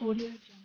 Audio Jungle.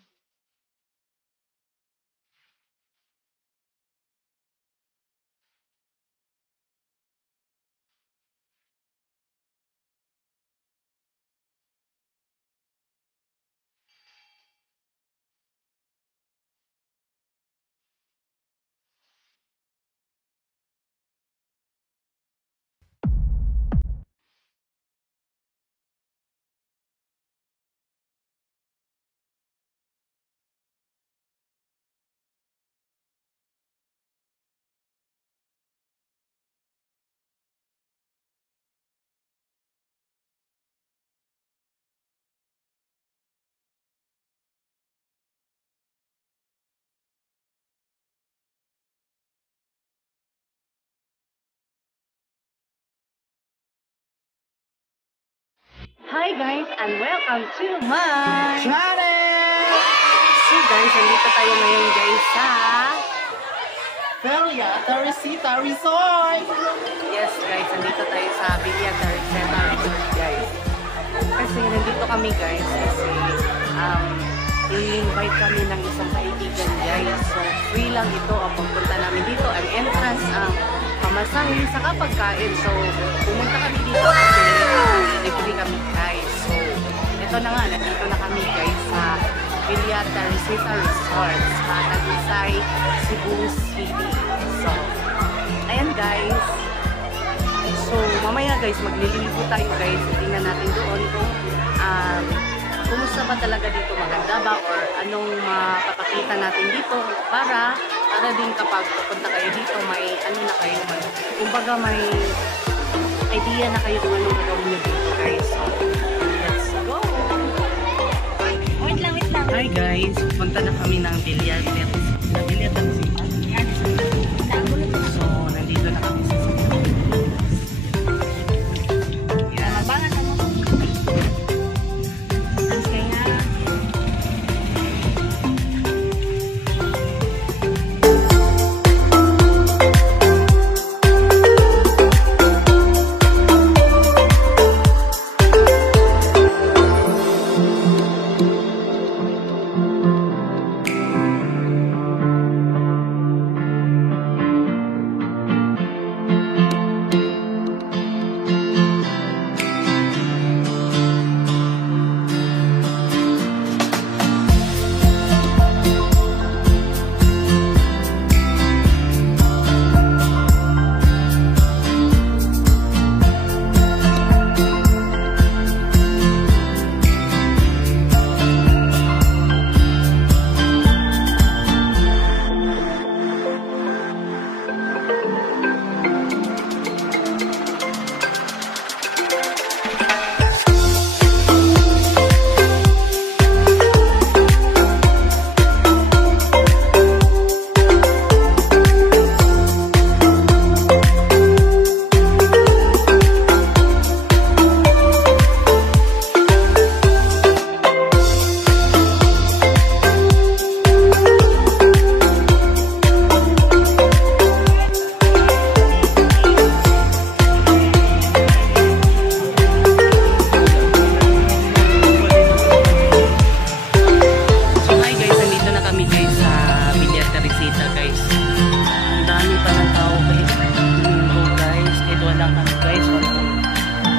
Hi guys and welcome to my Channel! So guys, nandito tayo ngayon guys sa Villa Teresita Resort! Yes guys, nandito tayo sa Villa Teresita Resort guys. Kasi nandito kami guys kasi i-invite kami ng isang kaibigan guys. So free lang ito ang pagpunta namin dito. Ang entrance ang pamasahe sa kapagkain. So pumunta kami dito kasi libre kami guys. So ito na nga, nandito na kami guys sa Villa Teresita Resort sa Tagusay, Cebu City. So ayan guys. So mamaya guys, maglilipo tayo guys. Tingnan natin doon kung kumusta ba talaga dito, maganda ba or anong mapapakita natin dito para din kapag pupunta kayo dito may ano na kayo, kumbaga may idea na kayo kung anong gagawin nyo dito guys. So let's go! Wait lang. Hi guys, punta na kami ng Villa Teresita. So nandito na kami sa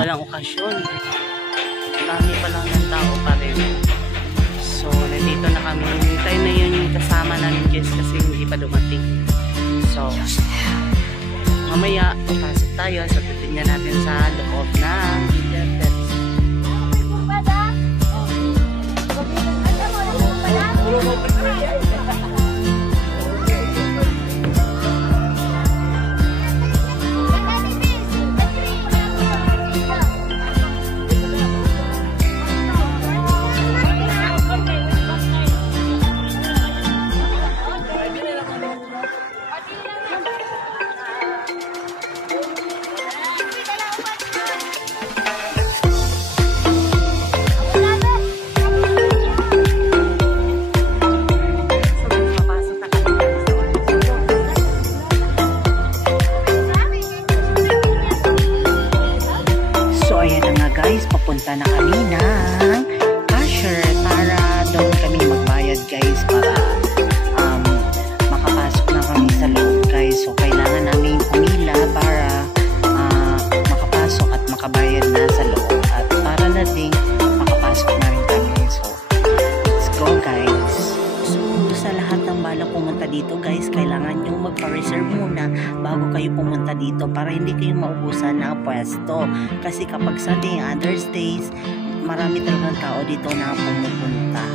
walang okasyon. Dami pa lang ng tao pa rin. So, nandito na kami. Hintay na yun yung kasama namin guys kasi hindi pa dumating. So, mamaya, papasok tayo. Sagutin niya natin sa loob ng Villa Teresita. guys, kailangan nyo magpa-reserve muna bago kayo pumunta dito para hindi kayo maubusan ng pwesto. Kasi kapag Sunday and others days, marami talagang tao dito na pumupunta.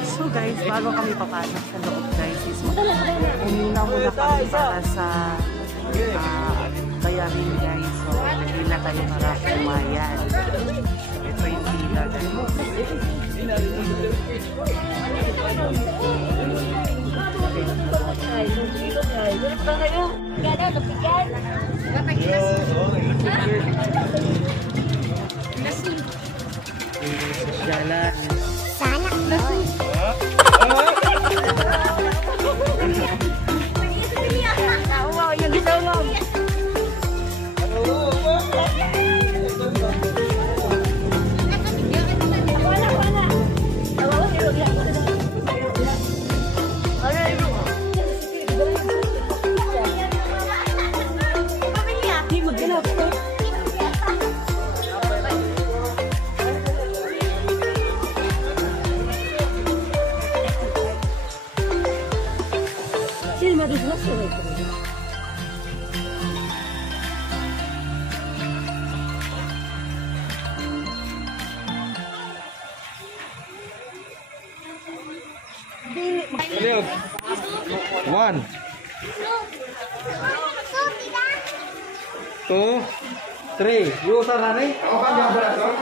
So guys, bago kami papasok sa loob guys, umuna muna kami para sa bayarin guys. So, nagpila tayo para kumayan. Ito yung pila guys. Jalan. Wow, yung gitawang. One, two, three. You usah nani? Kau kan jangan berasal.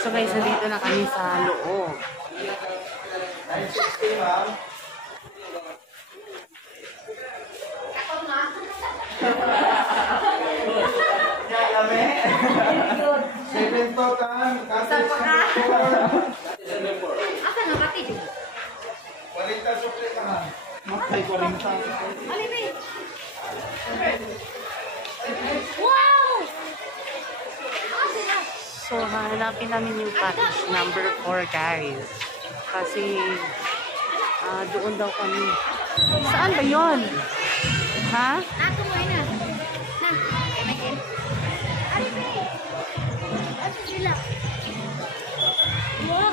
So guys, nandito na kami sa loob. So, hanapin namin yung package number 4 guys. Kasi, doon daw kami. Saan ba yun? Ha? Ako mo na. Na. Ano sila? Wow.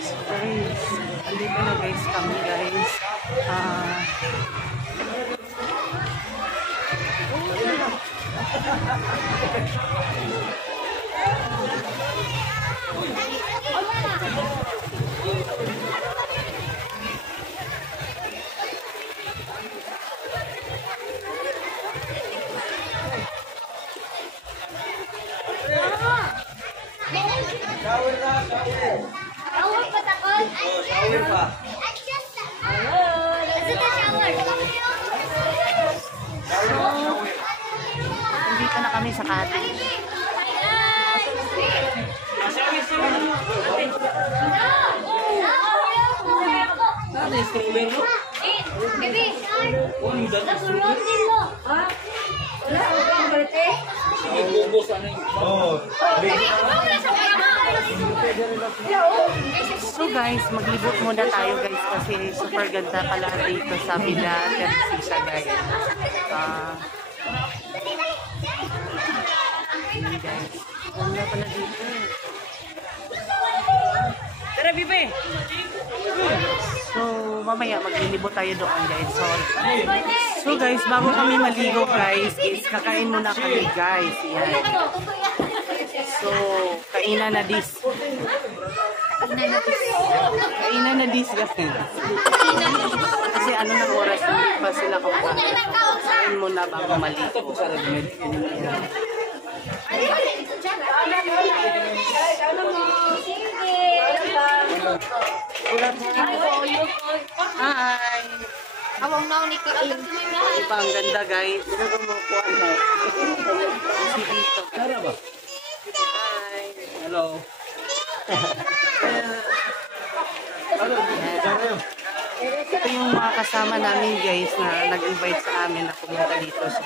So guys, andito na guys kami guys. Shower pa takot? Shower pa. Asa ta shower? Andito na kami sa cottage. Baby, nasuruan din mo. Ha? Wala akong berte. So guys, maglibot muna tayo guys kasi super ganda pala dito sa Villa Teresita guys. Yun guys. Ganda pala dito. Tara, Bibi! So, mamaya maglilibot tayo doon guys. So guys, bago kami maligo guys, is kakain muna kami guys. Yan. So, kainan na dis. Kainan na dis kasi. Kasi ano na oras, hindi pa sila kumain. Kain muna bago maligo. Hi! Awang naon ni ka. Diba, ang ganda guys. Ito kumukuha na. Si dito. Hi! Hello. Ito yung mga kasama namin guys na nag-invite sa amin na pumunta dito. So,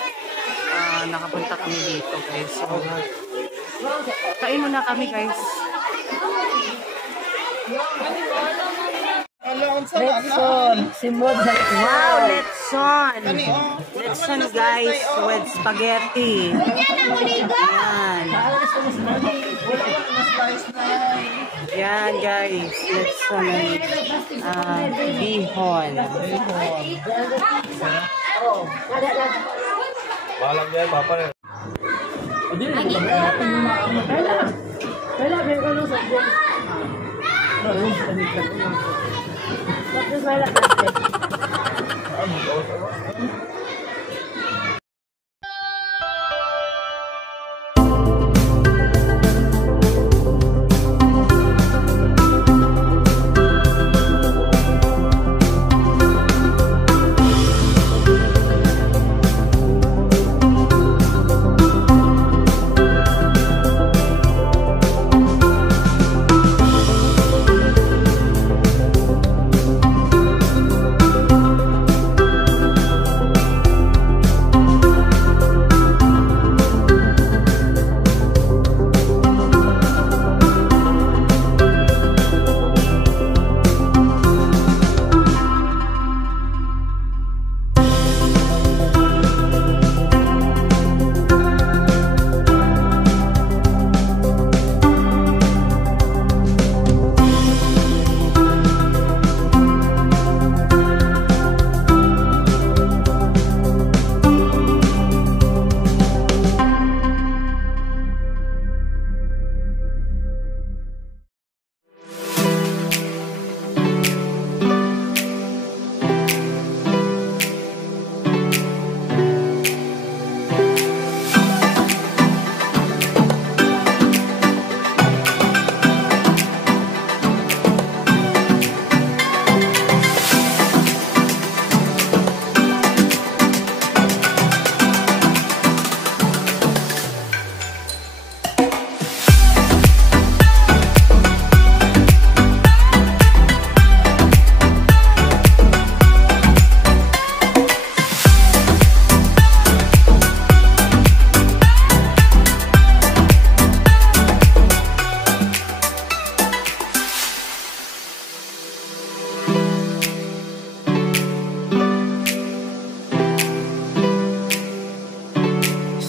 nakapunta kami dito guys. So, kain muna kami guys. Letson. Wow, letson. Letson guys with spaghetti. Ayan. Yan guys, letson. Bihon. Balang yan, papa na.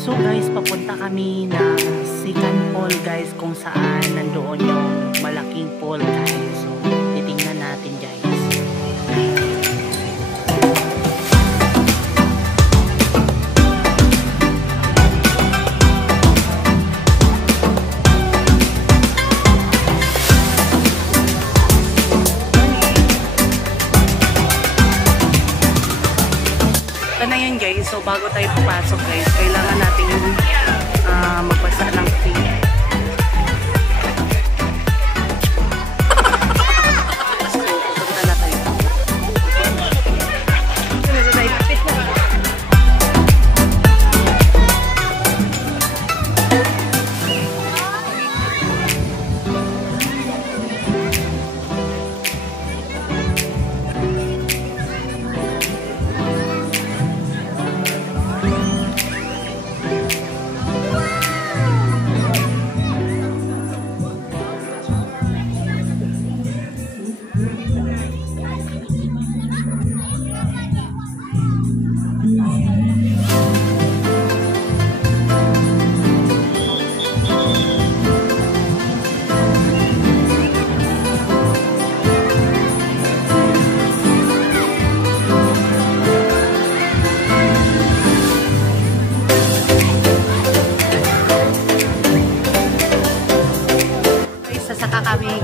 So guys, papunta kami ng second pool guys, kung saan nandoon yung malaking pool guys. So titingnan natin guys. Ito na yun guys, so bago tayo papasok guys, kailangan natin magbasa ng fee. So, pupunta na tayo.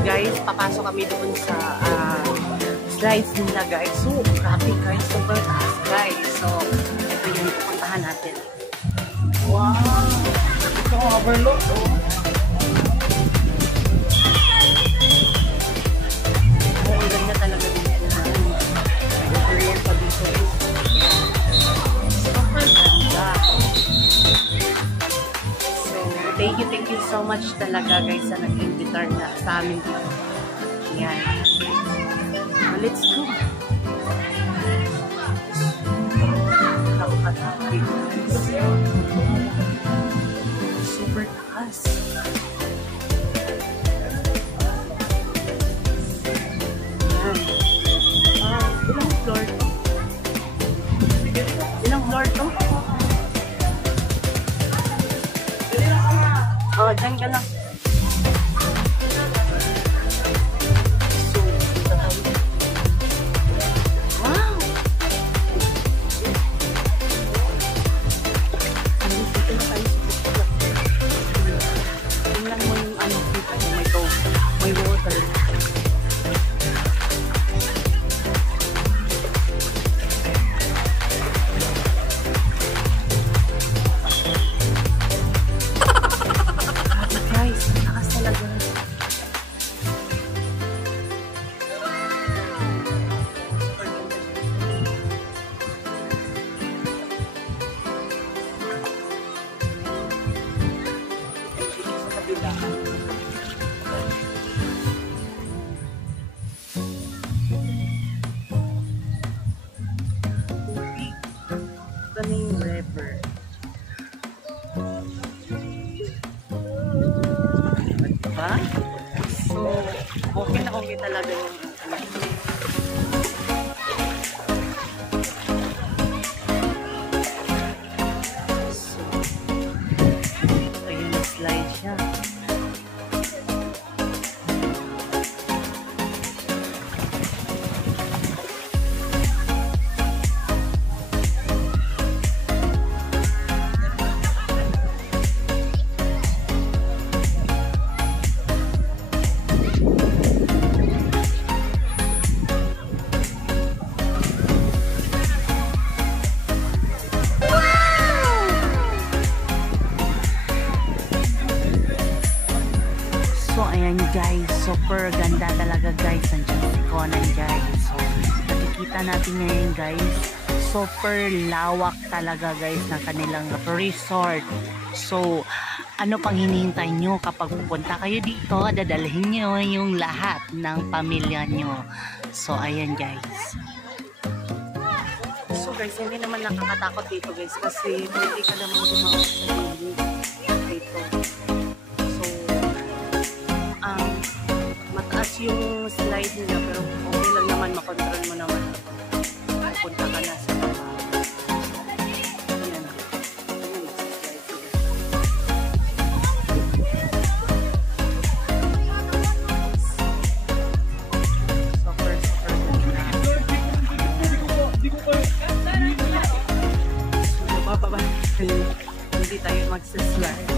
Guys, papasok kami doon sa slides nila guys. So, grabe guys, super taas guys. So, ito yung pupuntahan natin. Wow! Ito ang overlook. Ang ganda talaga dito. Nag-overlook pa dito. Super ganda. So, thank you so much talaga guys sa nag-invitar na sa amin dito. Yan. So, let's go. Nakakatawa dito guys. Super taas. Yan. dyan ka lang. Wow! Tingnan mo yung ano dito. May water. Guys, taas talaga. Sa kabila. Kaming river. Diba? So, okay na okay talaga yung so, ayun, slide siya. So, ayan guys, super ganda talaga guys. Nandiyan si Conan guys. So, nakikita natin ngayon guys, super lawak talaga guys ng kanilang resort. So, ano pang hinihintay nyo kapag pupunta kayo dito, dadalhin nyo yung lahat ng pamilya nyo. So, ayan guys. So guys, hindi naman nakakatakot dito guys kasi pwede ka naman gumawag sa gilid dito. Mataas yung slide nila pero okay lang naman, makontrol mo naman pupunta ka na sa baba. Ayan. Super ganda. So bababa hindi tayo magsaslide.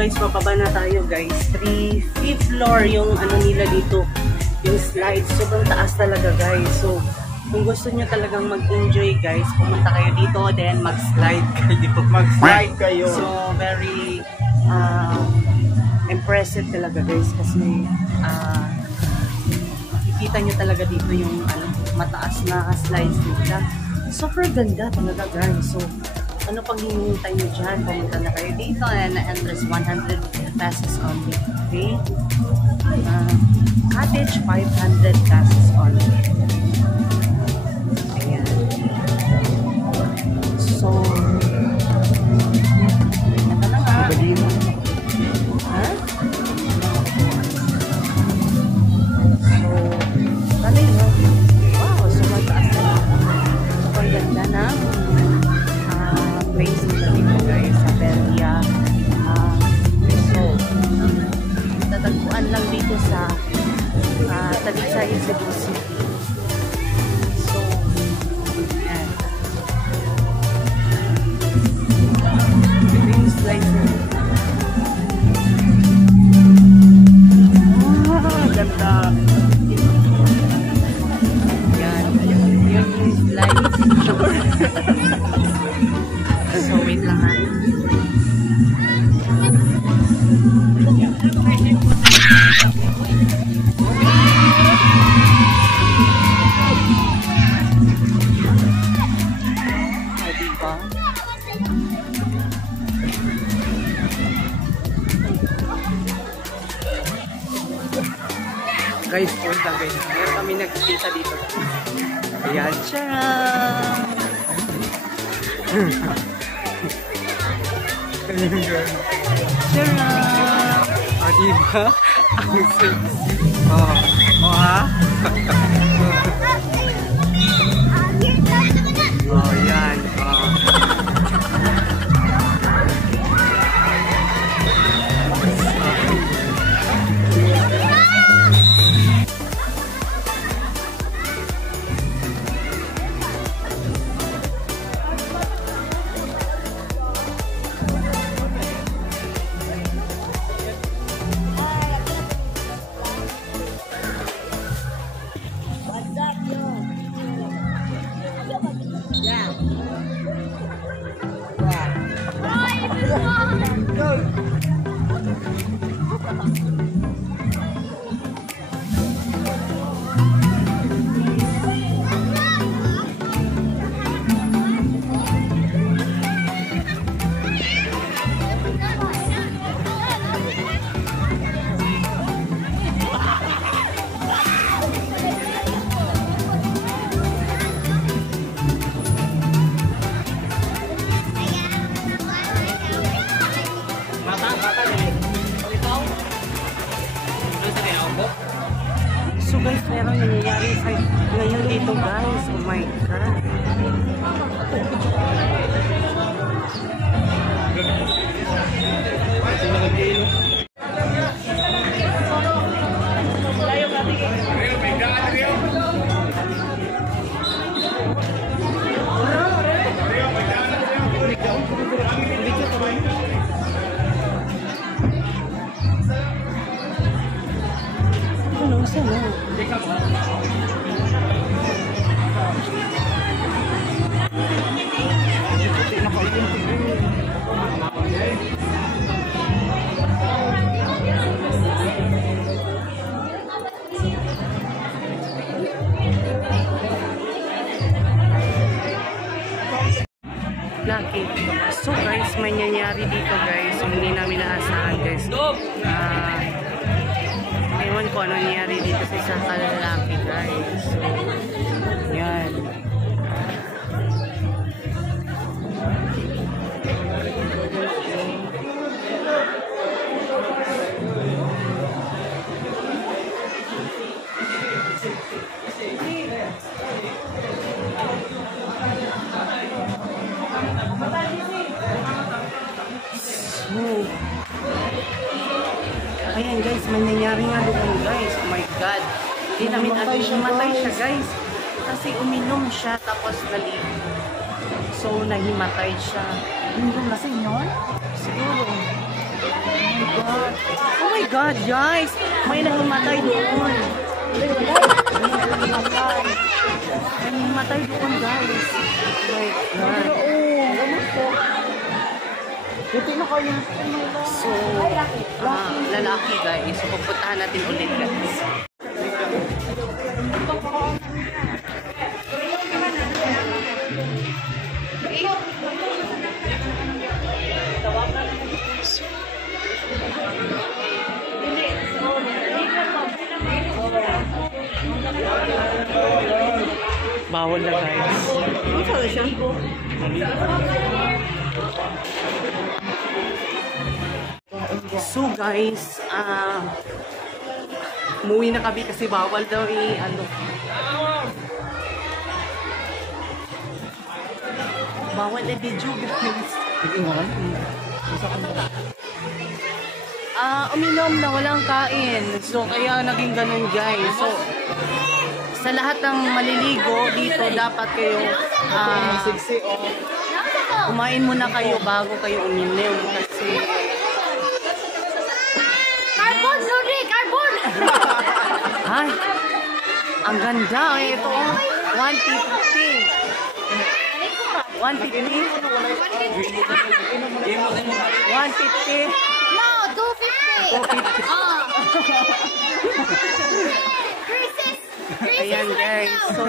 Guys, mababa na tayo guys. 5th floor yung ano nila dito, yung slide. Sobrang taas talaga guys. So, kung gusto nyo talagang mag-enjoy guys, pumunta kayo dito, then mag-slide kayo. Mag-slide kayo. So, very impressive talaga guys kasi makikita nyo talaga dito yung mataas na slides nila. Super ganda talaga guys. So, ano pang hinihintay nyo dyan? Pumunta na kayo dito and entrance 100 pesos only. Okay? Cottage 500 pesos only. Ayan. So, ito na nga. Ha? So, ano yun? Wow, so mataas na. So, ganda na. Place nila dito guys sa Belia Resort. Tatagpuan lang dito sa Talisay, Cebu City. So, yan. Ito yung slice na. Ganda. Yan. Yun yung slice. So, wait lang ha. Diba? Guys, point lang guys. Meron kami nagkita dito. Ayan. Tcharam! Tcharam! Ah, diba? Ang sexy. Oh, ha? So guys, meron nangyayari sa ngayon dito guys. Oh my God. Ano, sana? Lucky. So guys, may nangyari dito guys. So, hindi namin naasahan guys. Ewan ko ano nangyari dito sa isang kalalaki guys. So, yan. Ayan guys, may nangyari nga doon guys. Oh my God. Hindi namin nahimatay siya guys. Kasi uminom siya tapos naligo. So nahimatay siya. Uminom na sa inyo? Siguro. Oh my God guys. May nahimatay doon. May nahimatay doon guys. Oh my God. Buti na kayo. So, lalaki guys. So, pupuntahan natin ulit guys. Bawal na guys. So guys, umuwi na kami kasi bawal daw bawal video guys. Uminom na walang kain. So kaya naging ganun guys. So sa lahat ng maliligo dito dapat kayo kumain muna kayo bago kayo uminom kasi Carbon, sorry, carbon! ay, ang ganda eh. Ito, 150. 150? 150? No, 250. 250. Oh. Chris's Ayan guys. So,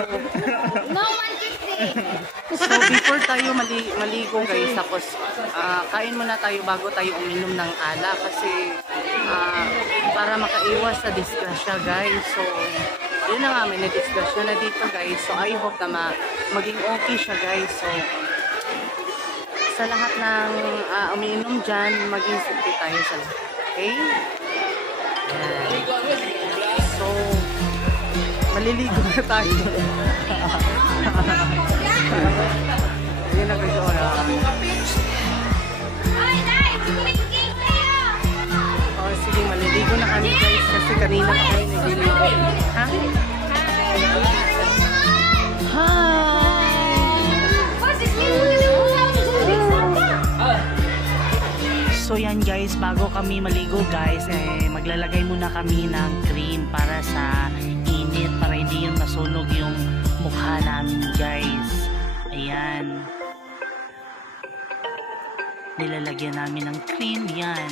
no 150. so before tayo maligo guys, tapos kain muna tayo bago tayo uminom ng alak kasi para makaiwas sa disgrasya guys. So, yun na nga, may na-disgrasya na dito guys. So, I hope na maging okay siya guys. So, sa lahat ng umiinom dyan, maging safety tayo sa lahat. Okay? Yan. So, maliligo na tayo. Ayun na guys, Ay, guys, making kayo. oh, sige, maliligo na kami guys kasi kanina pa kayo naliligo. Ha? So yan guys, bago kami maligo guys, maglalagay muna kami ng cream para sa init, para hindi yung nasunog yung mukha namin guys. Ayan. Nilalagyan namin ng cream, yan.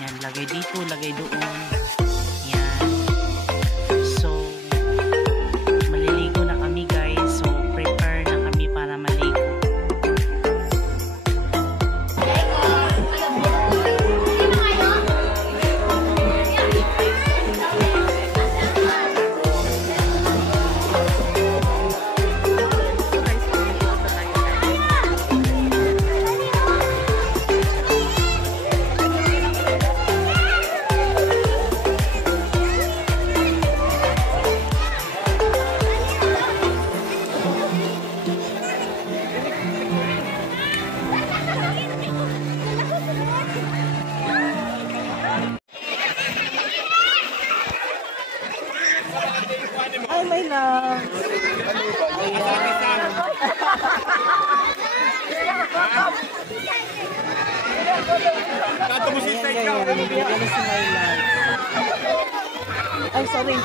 Yan, lagay dito, lagay doon. Yan. So, maliligo na kami guys. So, prepare na kami para maligo. Ay, my love. Ayan. Ayan, bibigyan na si my love. Ay, sorry.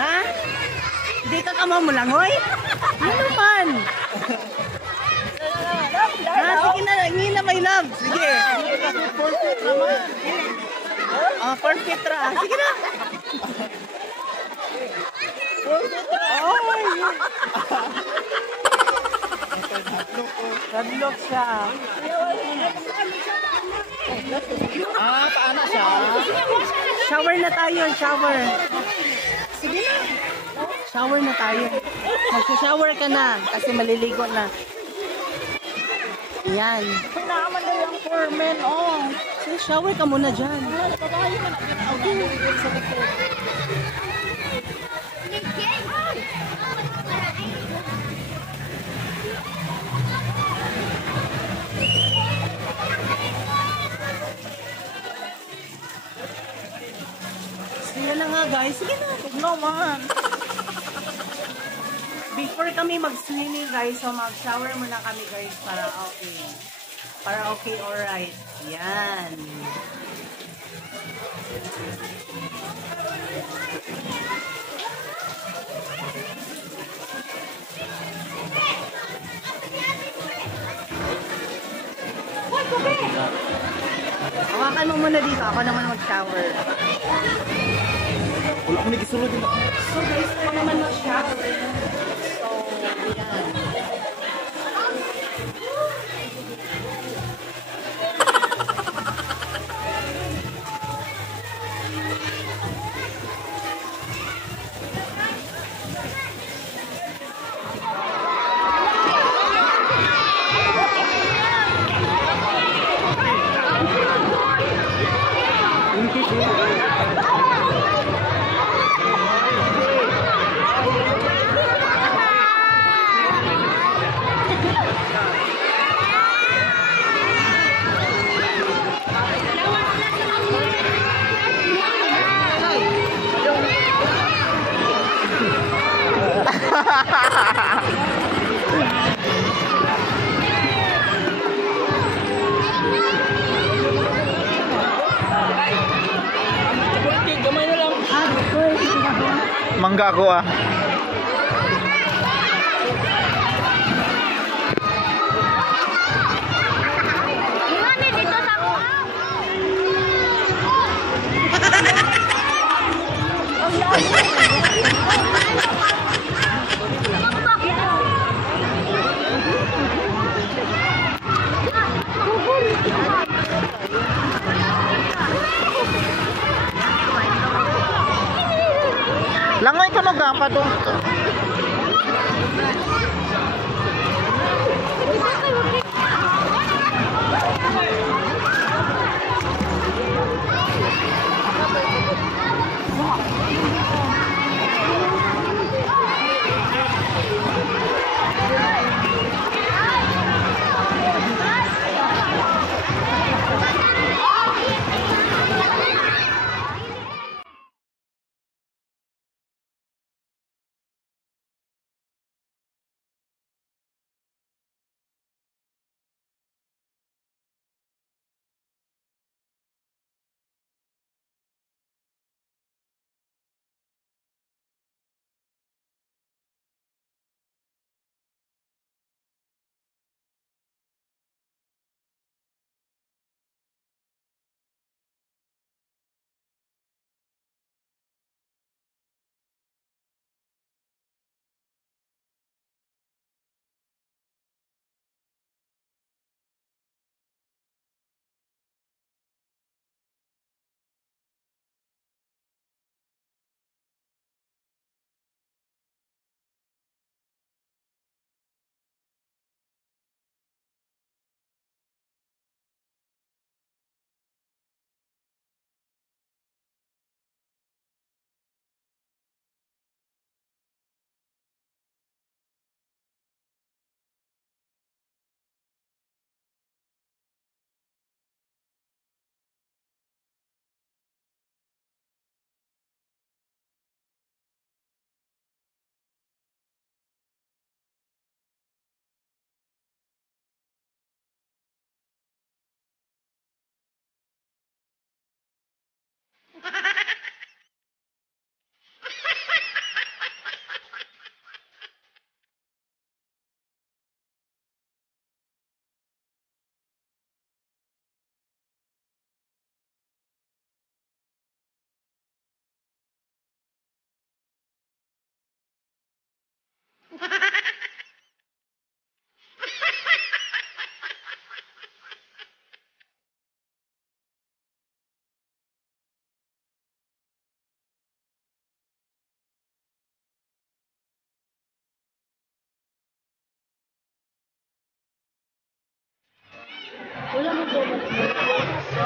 Ha? Hindi ka kamamulangoy? Ano man? Ha, sige na, hindi na my love. Sige. Perfect naman. Ah, perfect ra. Sige na. Perfect ra. Oy. Radlock siya. Ah, paano siya? Shower na tayo, shower. Sige na. Shower na tayo. Mag-shower ka na kasi maliligo na. Yan. Naaman na lang for men, oh. Sige, shower ka muna dyan. Sige na nga guys. Sige na. Huwag naman. Before kami mag-swimming guys, so mag-shower muna kami guys para okay. Para okay, alright. Yan. Hawakan mo muna dito. Ako naman mag-shower. Wala ko nagisulod din. So guys, ako naman mag-shower. So, yan. Mangga ko ah. Langoy ka magapa doon.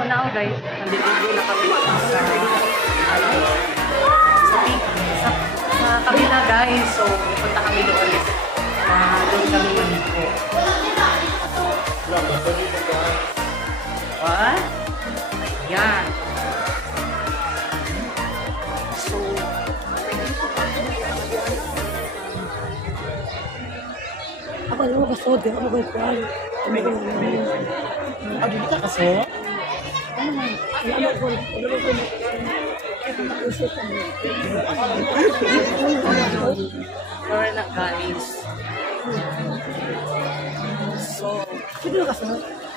now guys, nandito na kami sa kabila guys. So, punta kami doon. Doon kami maligo. What? Yan. So, Ako yung kasod, ako ba ikuan? Di ka kaso? or na guys. So,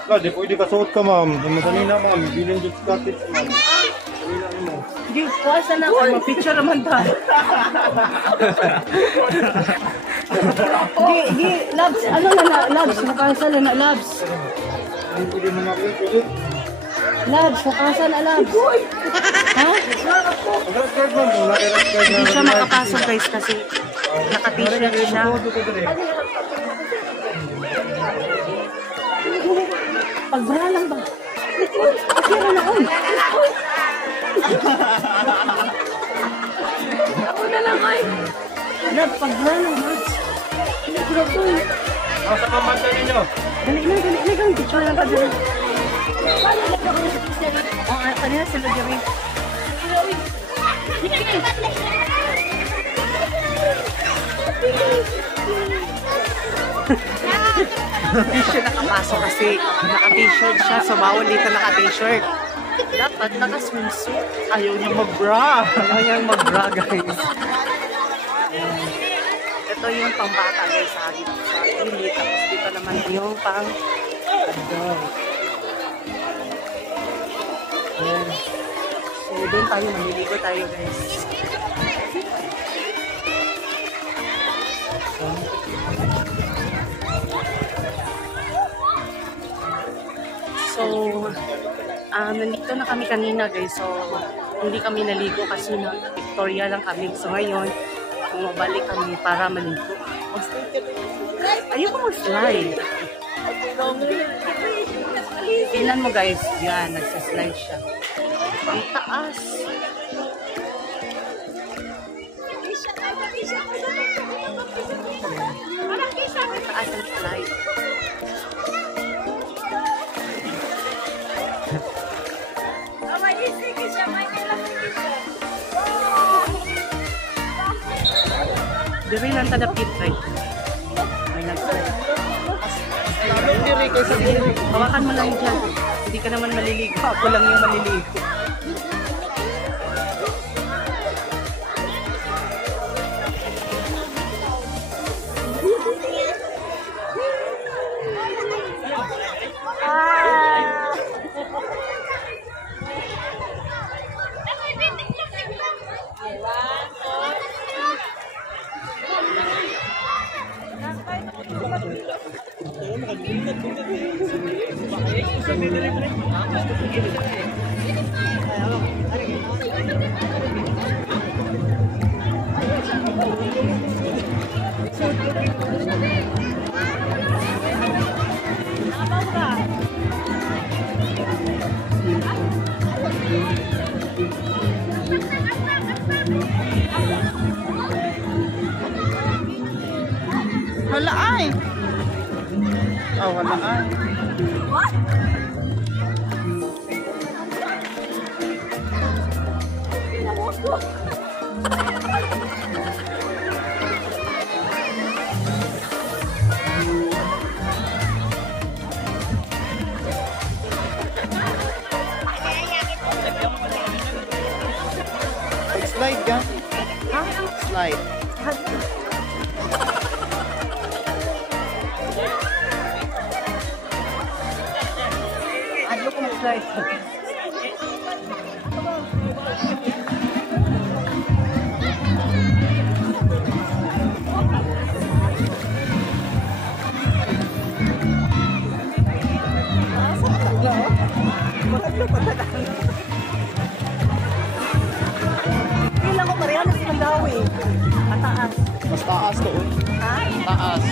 Di pwede kasuot ka, ma'am. Madali na, ma'am. Bilin dito sa cottage, ma'am. Dali mo. di, kuwasa na ako. Ma-picture naman ta. Di, labs, ano na, labs, nakasal na, labs. Pwede mo namin, pwede. Labs, nakasal na, labs. Ha? Mag-subscribe, ma'am. Mag-subscribe na. Hindi siya makapasok guys kasi naka-t-shirt siya. Pagbara lang ba? Pagkira na on. Ako na lang ay. Lab, pagbara lang ba? Ang sa pamanta ninyo. Dali kang picture lang ka dyan. Kanina sila dyan. Hindi siya nakapasok kasi naka-t-shirt siya. So, bawal dito naka-t-shirt. Dapat naka-swimsuit. Ayaw niya mag-bra. Ayaw niya mag-bra, guys. Ito yung pambata, guys, sa gilid. Tapos dito naman yung pang-adult. So, doon tayo. Maliligo tayo, guys. So, nandito na kami kanina guys. So, hindi kami naligo kasi na Victoria lang kami. So, ngayon, bumabalik kami para maligo. Ayoko mag-slide. Tingnan mo guys. Yan, nagsaslide siya. Ang taas. Ang taas ang slide. Diri lang tada pit right. May nag-slide. Hawakan mo lang dyan. Hindi ka naman maliligo. Ako lang yung maliligo. Wala ay. Oh, wala ay. Slide ka? Ha? Slide. Adlo ko mag-slide. Kailan ko parehan sa Mandawi. Mataas. Mas taas doon. Ha? Taas.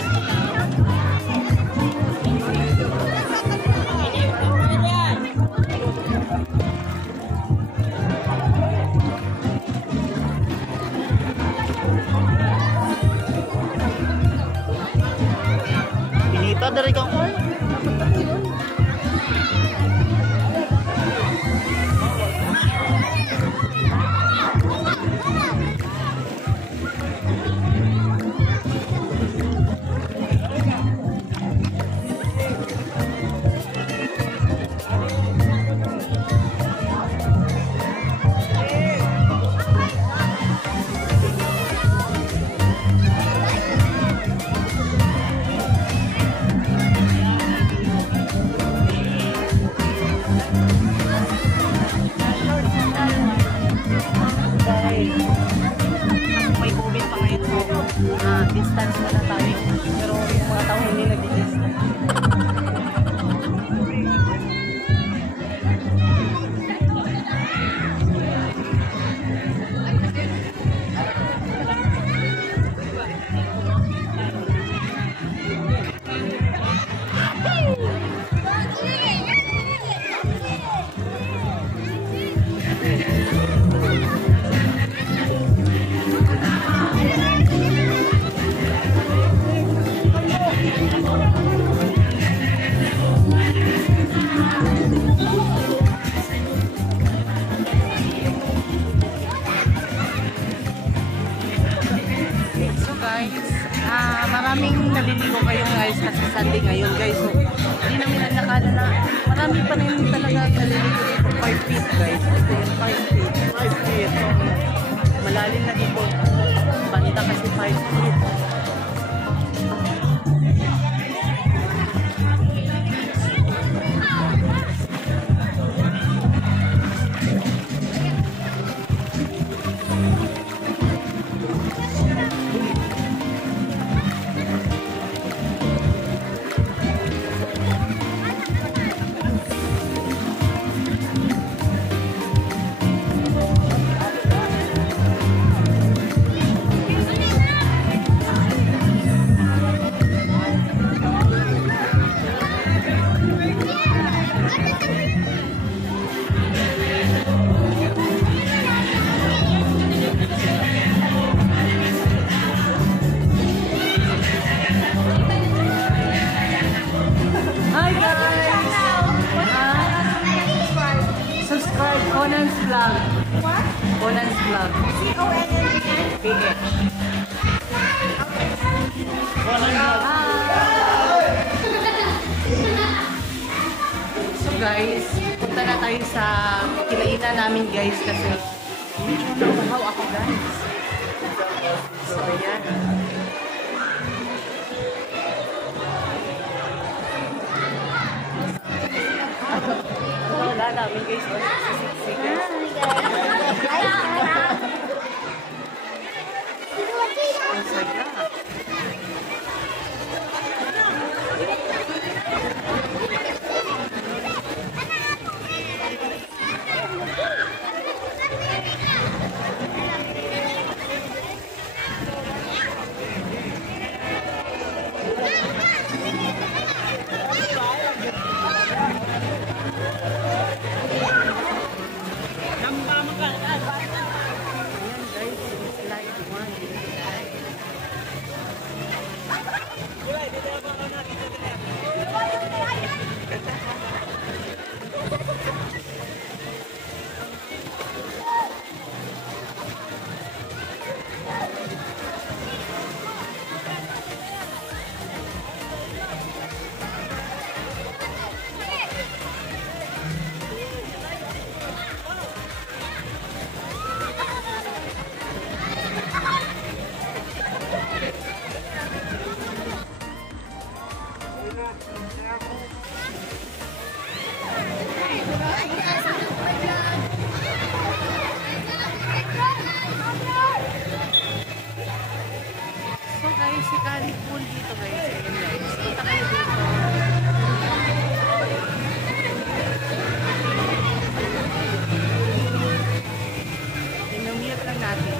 marami pa rin talaga naliligo dito. 5 feet guys. Ito yung 5 feet. 5 feet. Malalim na dito. Banda kasi 5 feet. Hi guys! Subscribe Conan's Vlog. What? Conan's Vlog. C-O-N-N-P-H. So guys, punta na tayo sa kinainan namin guys kasi medyo nakuhaw ako guys. So ayan. Wala namin guys. Siksi guys. Ang saya. So guys, si Kali Pool dito guys. Ayan guys. Punta kayo dito. Inumiyat lang natin.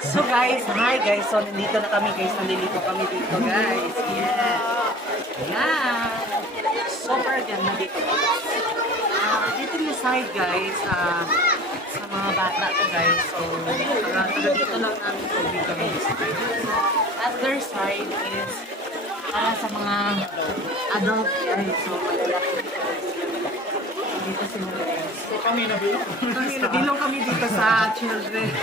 So guys, hi guys. So nandito na kami guys. Nandito kami dito guys. Yeah. Ayan. Super ganda dito guys. Dito yung side guys. Sa mga bata to guys. So, taga dito lang namin tubig guys. Other side is para sa mga adult guys. So, malalaki dito sila guys. So, kami nabilong kami dito sa children.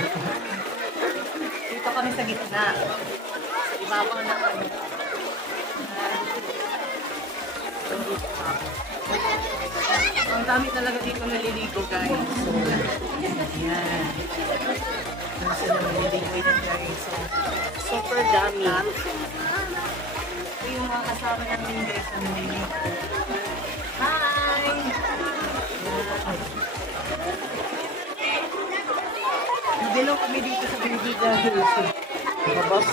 Dito kami sa gitna. Sa ibabaw na kami. Ang dami talaga dito naliligo guys. So, yan. Doon sila naliligo yan guys. So, super dami. Ito yung mga kasama namin guys na naliligo. Hi! Nagdilaw kami dito sa Binibida Hills. Mabas.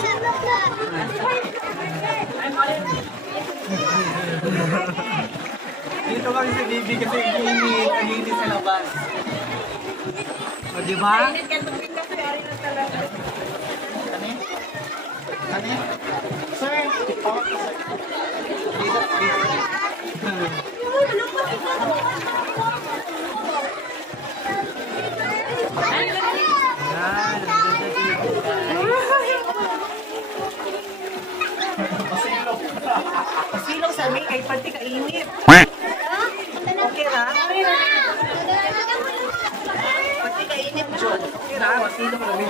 Dito kami sa Bibi kasi init sa labas. O diba? Init ka tubig kasi ari na talaga. Ano? Sir, tawag ka sir. Pasilaw sa amin kay pati kainit. Okay ra? Pati kainit John. Okay ra? Pasilaw kami.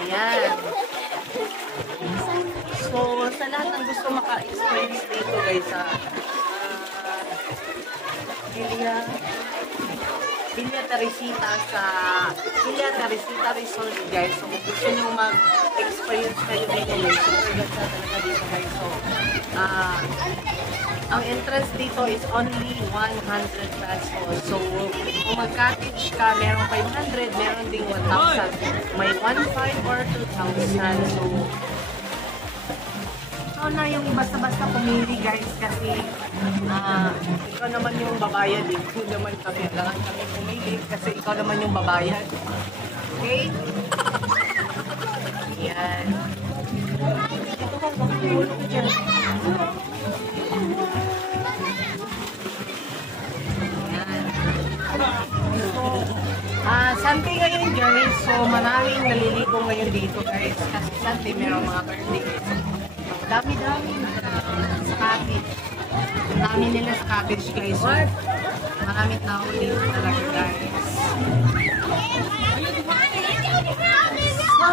Ayan. So, sa lahat ng gusto maka-experience dito guys, Villa Teresita sa Villa Teresita Resort guys. So, kung gusto nyo mag-experience kayo dito guys, super ganda talaga dito guys. So, ang entrance dito is only 100 pesos. So, kung mag-cottage ka, merong 500, meron ding 1,000. May 1,500 or 2,000. So, na yung basta-basta pumili guys kasi ikaw naman yung babayad eh. Hindi naman kami. Kailangan kami pumili kasi ikaw naman yung babayad. Okay? Yan. Ito ka, makikulog ko dyan. Yan. So, Sunday ngayon guys. So, maraming naliligo ngayon dito guys. Kasi Sunday merong mga birthday guys. Dami-dami sa cottage. Dami nila sa cottage guys. So, maraming tao dito talaga guys. So,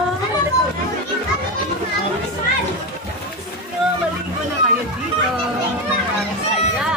maligo na kayo dito. Ang saya.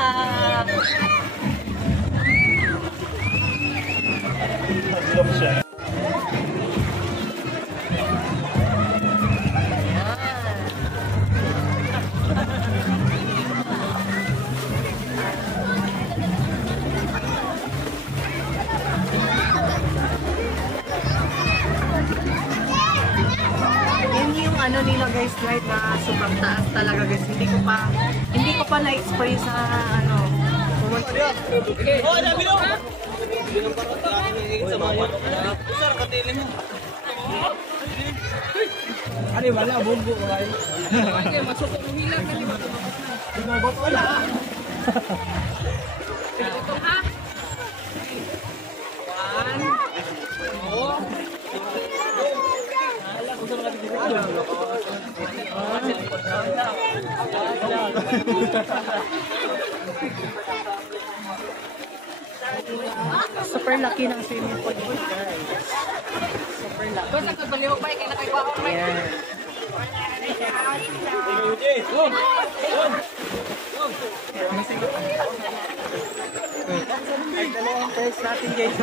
Ano nila guys, right na sobrang taas talaga guys. Hindi ko pa na-experience sa ano. Oh, dami no. Ano wala bumbu wala. Okay, masuk ng hilang kan ba? Binabot wala. Ito ha. 1. Super laki ng swimming pool guys. Super laki. Basta kung baliwag ba, kailan kayo ako ba? Yan. Ay, dalawang test natin guys.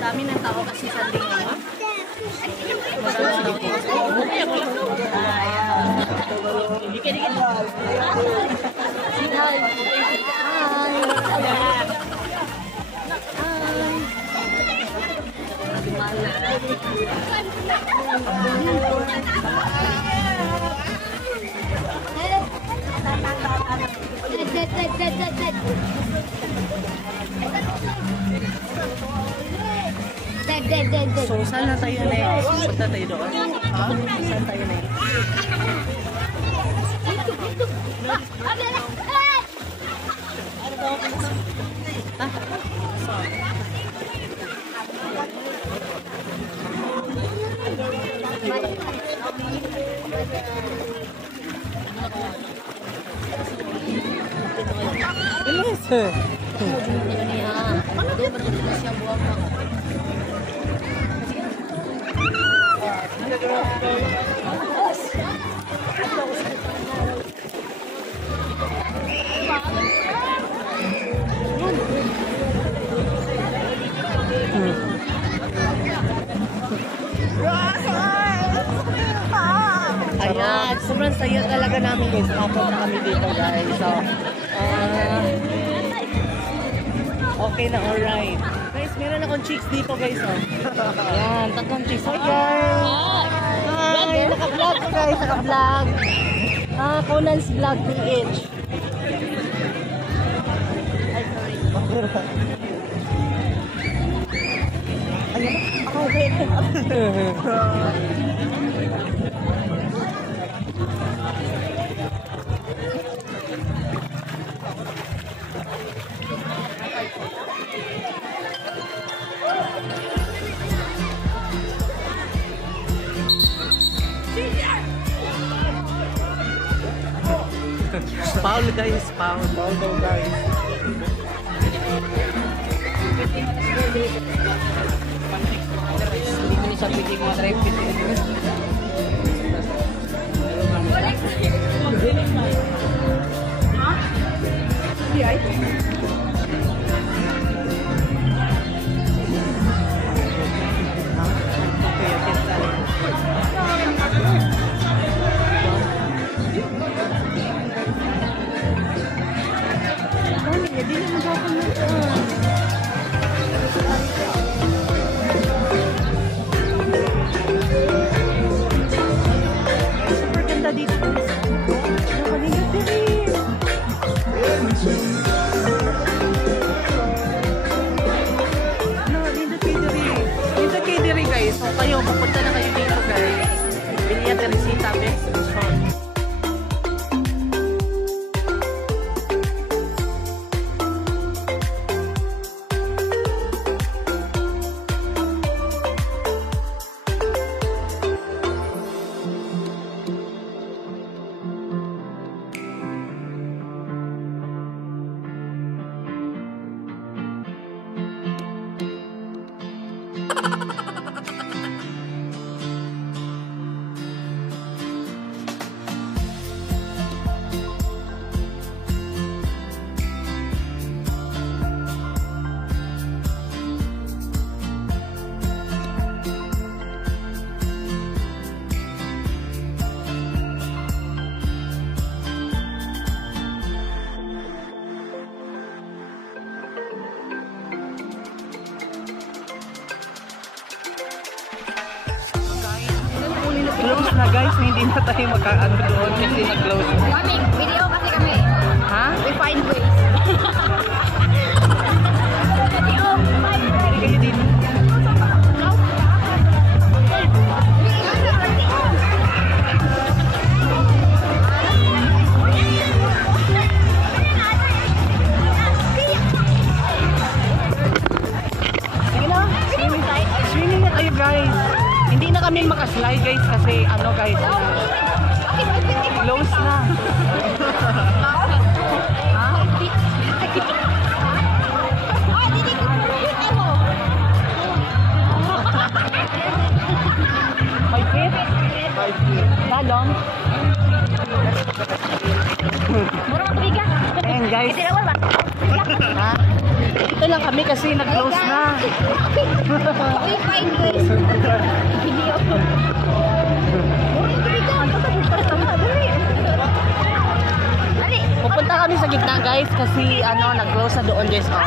Dami ng tao kasi sa linggo. So, saan na tayo next? Punta tayo doon? Ha? Saan tayo next? Bilis eh. Ayan, sobrang saya talaga namin guys. Papunta kami dito guys. So, okay na, alright. Guys, meron akong chicks dito guys. Oh. Ayan, tatlong chicks. Hi guys! Hi! Naka-vlog ko guys, naka-vlog. Conan's Vlog PH. Ay, sorry. Ayan, ako rin. Paul guys, Paul daw guys. Hindi ko siya pwedeng mag-repeat. Super ganda dito. Nakalingat din. Dito kay Diri guys. So kayo, pupunta na kayo dito guys. Villa Teresita Best Resort. Close na guys, hindi na tayo makaano doon kasi nag-close na. Coming, video kasi kami. Ha? We find ways. Video, find ways. Kayo din. Swimming na kayo guys. Hindi na kami makaslide guys kasi ano guys, close na. May feet? 5 feet. Lalong? Mura magbiga. Ayan guys. Hindi naman ba? Ha? Ito lang kami kasi nag-close na. We find ways. Video. Mura magbiga. Ali. Pupunta kami sa gitna guys kasi ano, nag-close na doon guys. Oh.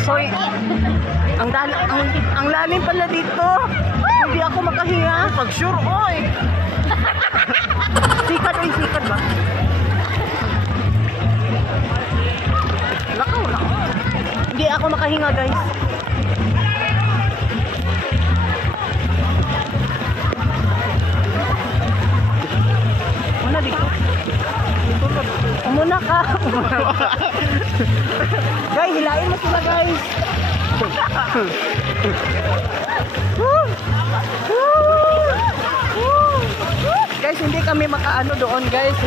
So, ang lalim pala dito. Hindi ako makahinga. Pag sure, oy. Sikat ay sikat ba? Lakaw na. Hindi ako makahinga guys. Muna dito. Muna ka. Guys, hilain mo sila guys. Guys, hindi kami makaano doon guys.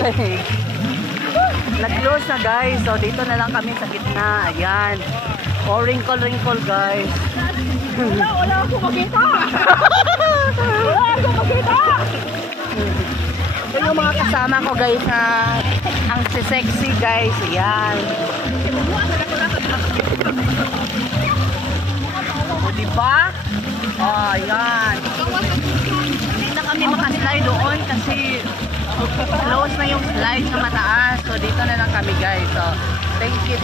Nag-close na guys. So dito na lang kami sa gitna. Ayan. O wrinkle guys. Wala ako makita. Wala ako makita. Ito yung mga kasama ko guys na ang sexy guys. Ayan. O diba? O ayan. Hindi na kami makaslide doon kasi close na yung slide sa mataas. So dito na lang kami guys. So thank you.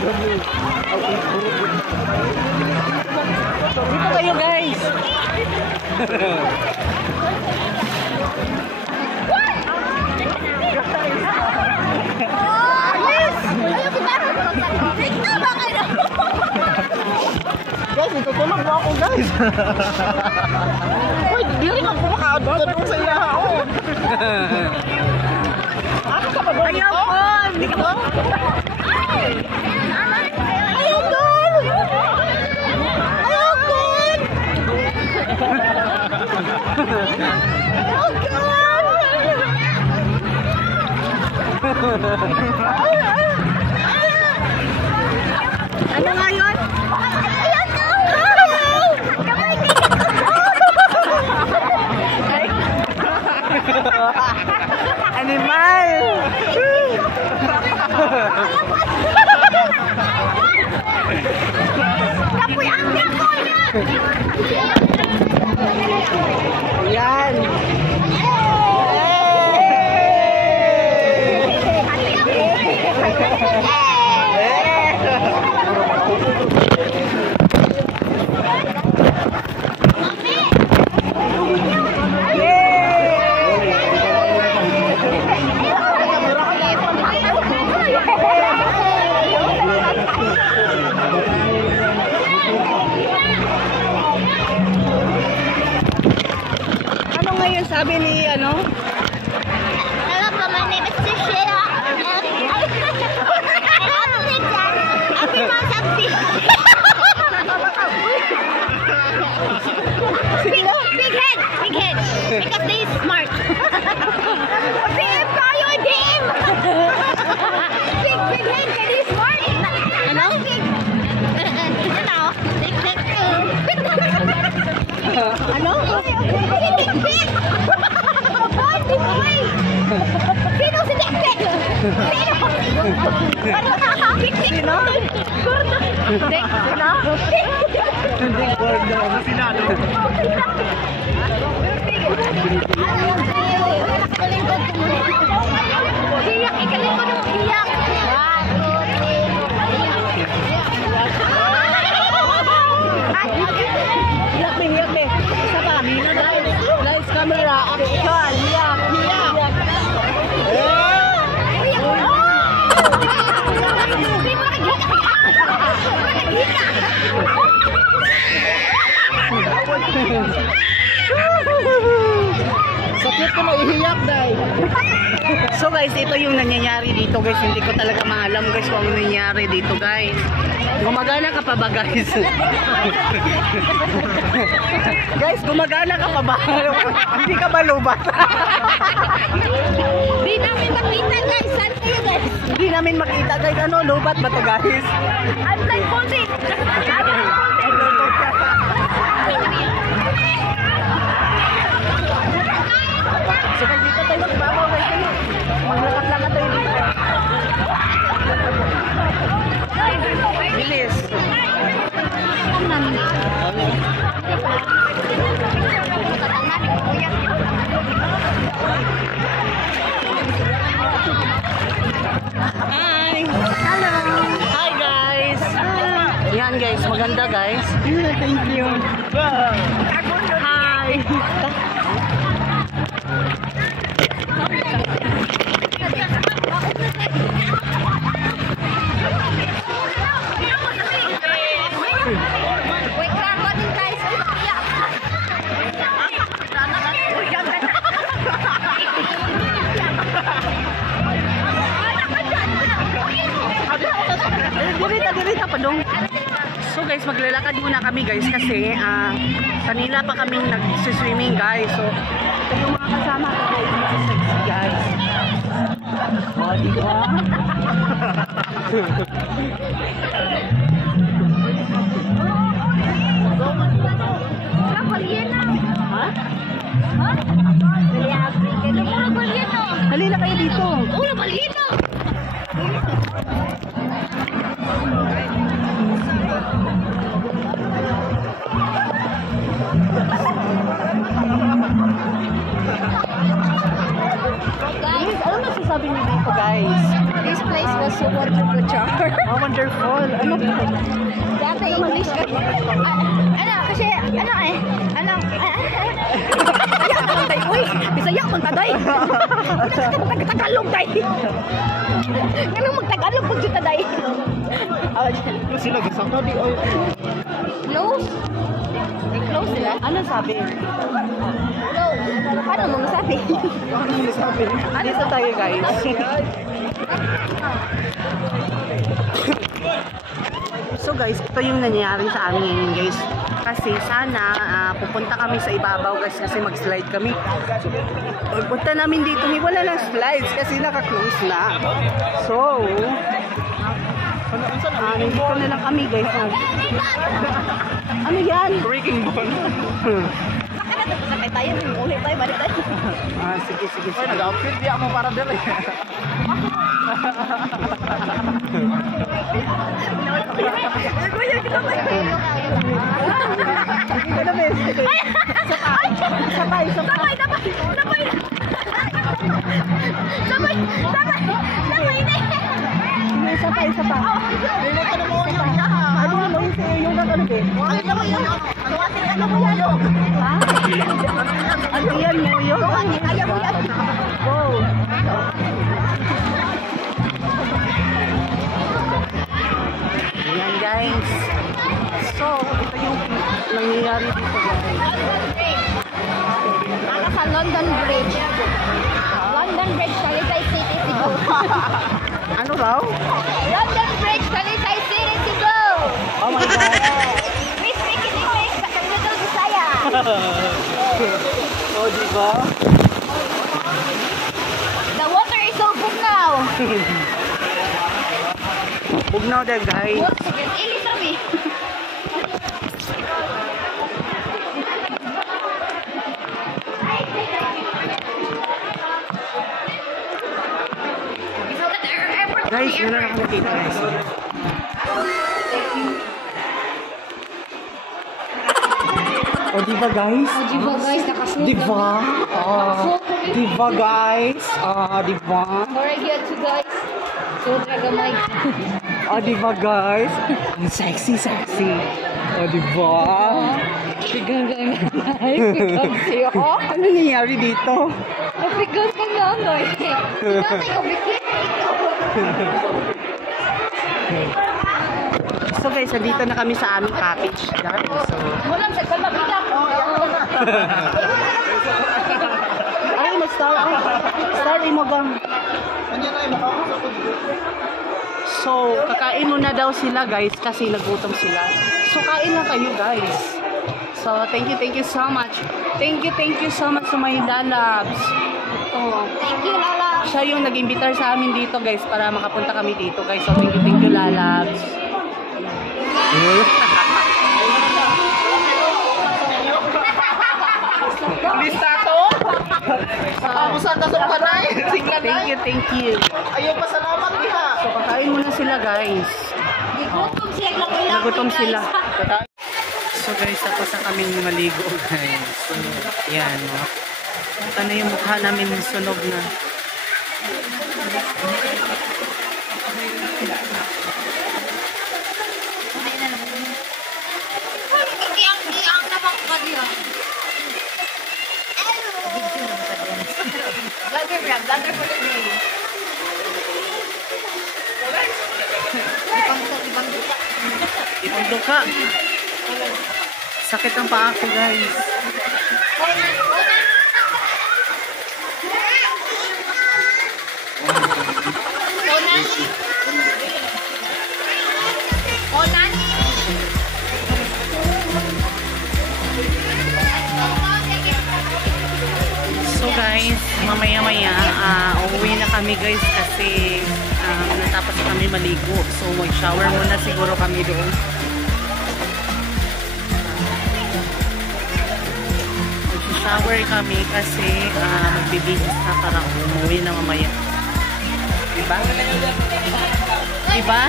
Dito kayo guys. Guys, itutulog mo ako, guys. Uy, di rin ako makaadto sa ilahaon. Ano ka ba doon? Ayun! Dito? Ano nga yun? Animal! Yan! Ano ngayon sabi ni ano? Hello po, my name is Sheila. Happy Mother's Day. Big head. Because they smart. Big tayo, Dim. Big head, kasi smart. Ano? Big. Ano? Big. Ano? Big. Sino si Dekdek? Sino? Sino? Gordo. Dek. Sino? Hindi, gordo. Sinado. Hiyak, ikalim ko nung hiyak. Hiyak me. Isa pa. Lights, camera, action. Hiyak. Sakit ko maihiyak, day. So guys, ito yung nangyayari dito guys. Hindi ko talaga maalam guys kung ano nangyayari dito guys. Gumagana ka pa ba guys? Guys, gumagana ka pa ba? Hindi ka ba lubat? Di namin makita guys. Saan kayo guys? Hindi namin makita guys. Ano, lubat ba to guys? I'm like Ponzi. So guys, dito tayo sa babaw guys. Maglakat-lakat tayo dito. Bilis. Hi! Hello! Hi guys! Yan guys, maganda guys. Thank you. Hi! Wait lang, what guys? Dirita pa dong. So guys, maglalakad muna kami guys kasi kanila pa kaming nag-swimming guys. So, ito yung mga kasama ko guys. Oh, di ba? Ha? Halina kayo dito. Ulo, balito! Guys, ano masasabi niyo dito guys? place was so wonderful, Char. Wonderful. Ano po? Dati English ka. Ano, kasi, ano eh, ano, Bisaya ka lang tayo, uy. Bisaya ka tayo. Magtagalog tayo. Ganun magtagalog po dito tayo. Sila gasang di oy. Close? May close sila? Ano sabi? Close. Paano mo masabi? Ano mo sabi? Dito tayo guys. So guys, ito yung nangyayari sa amin ngayon guys. Kasi sana pupunta kami sa ibabaw guys kasi mag-slide kami. So, pagpunta namin dito, wala lang slides kasi naka-close na. So, nandito na lang kami guys. Ano yan? Breaking ball. Sakay tayo, ulit tayo, balik tayo. Sige, sige. Oy, nag-outfit di ako para dali. Ano yan mo yun? Wow. Ayan guys. So, ito yung nangyayari dito guys. Ano sa London Bridge? London Bridge, Talisay City, Cebu. Ano raw? London Bridge, Talisay City, Cebu. Oh my God. We speak in English, but I'm little Bisaya. Oh, diba? The water is so good now. Bugnaw na guys. Ilis kami. Guys, wala na ako nakita guys. Oh, diba guys? Diba guys, nakasunod Diba? Diba guys? Diba? Very good to guys. So, dragamay. Diba guys? Ang sexy, sexy. Diba? Pigang-gang nanay. Pigang siya. Ano nangyari dito? Pigang ka nanay. Nanay ko, bigyan. So guys, nandito na kami sa aming cottage guys. So, Mulang sa kalabitang. ay, mag-start. Start mo gang. So, kakain muna daw sila guys kasi nagutom sila. So, kain na kayo guys. So, thank you so much. Thank you so much sa my lalabs. Oh, Thank you, Lala. siya yung nag-imbitar sa amin dito guys para makapunta kami dito guys. So, thank you lalabs. Listato. Ako sa tasong kanay. Thank you. Ayaw pa salamat diha. So, kakain muna sila guys. Gutom sila lang ilang. Nagutom sila. So guys, tapos na kaming maligo guys. So, yan. Oh. Ito na yung mukha namin sunog na. Ang nabang ka diya. Vlogger for the day. Ibang duka. Sakit ang paa ko guys. Conan? So guys, mamaya-maya uuwi na kami guys kasi natapos kami maligo. So mag-shower muna siguro kami doon. Mag-shower kami kasi magbibihis na para umuwi na mamaya. Diba? Diba?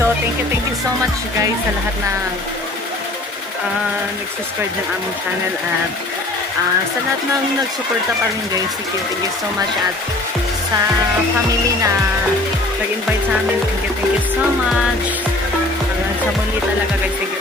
So thank you so much guys sa lahat na nag-subscribe ng aming channel at Sa lahat ng nagsuporta pa rin guys, thank you so much. At sa family na nag-invite sa amin, thank you so much. Sa muli talaga guys, thank you